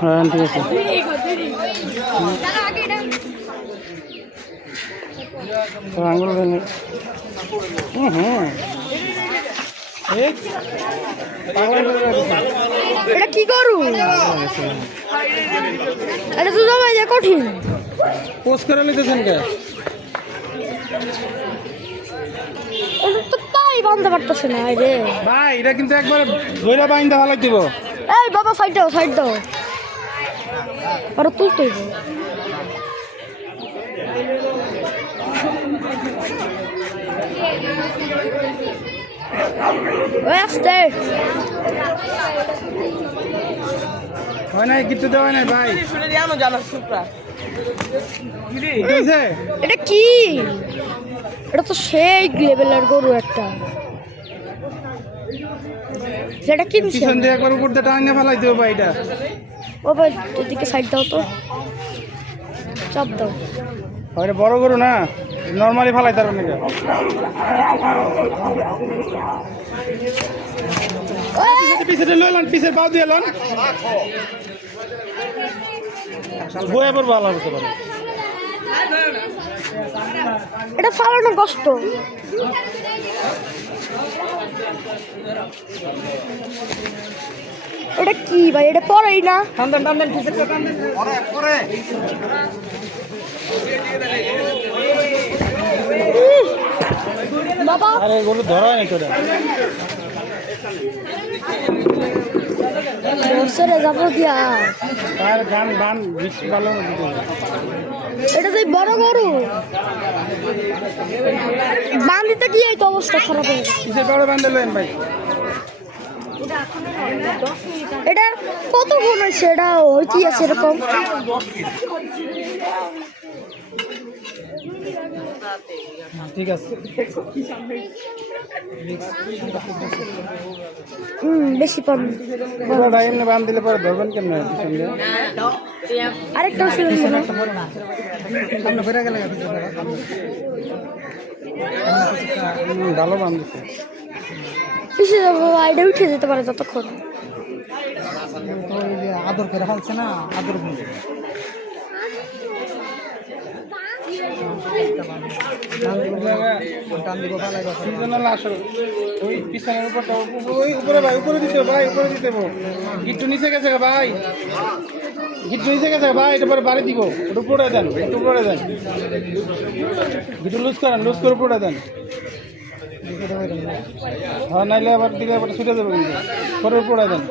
হ্যাঁ ঠিক আছে আঙুল এটা কি করু এটা তো জমাই যায় কঠিন পোস্ট করে নিতেছেন কে তো পাই বাঁধতে পারতেছে না রে ভাই এটা কিন্তু একবার ধইরা বাইন্দা ভালো দিব এই বাবা সাইড দাও আর তুলতে হইব আস্তে হয় নাই কিছু দেওয়া নাই ভাই এটা কি এটা তো সেই লেভেলের গরু একটা যেটা কিনছি পিছন দিয়ে একবার উপর দিয়ে টাঙিয়ে ফেলাই দেবো ভাই এটা ও ভাই এদিকে সাইড দাও তো চাপ দাও ওইটা বড় গরু না নর্মালি ফেলাই তার নাকি পিছনে লইলেন পিছের পাও দিয়ে লন বইয়া পর ভালো হতে পারে এটা ফালানো কষ্ট এটা কি ভাই এটা পরেই না টান পিছের পরে বাবা আরে গরু ধরা নাই তোরা বসরে যাবো দিয়া আর গান বেশি ভালো এটা তো বড় গরু বান্ধিতে কি এই তো অবস্থা খারাপ হয়ে গেছে পিছের পাড়ে বান্ধে লেন ভাই এটা কত গুণ হয়েছে এটা ওই কি আছে এরকম ঠিক আছে বেশি পান ভাই এমনি বান দিলে পরে ধরবেন কেমন আরেকটা শুনুন সামনে ফিরে গেলে ভালো বান দিচ্ছে পিছিয়ে যাবো আইডা উঠে যেতে পারে যতক্ষণ আদর করে ফেলছে না আদর ওই পিছনের উপরটা ওই উপরে ভাই উপরে দিতে ভাই উপরে দিতে গিট্টু নিচে গেছে ভাই গিট্টু নিচে গেছে ভাই এটা পরে বাড়ি দিব একটু উপরে দেন একটু উপরে দেন গিট্টু লুজ করেন লুজ করে উপরে দেন হ্যাঁ নাইলে আবার দিলে আবার ছুটে যাবে কিন্তু পরে উপরে দেন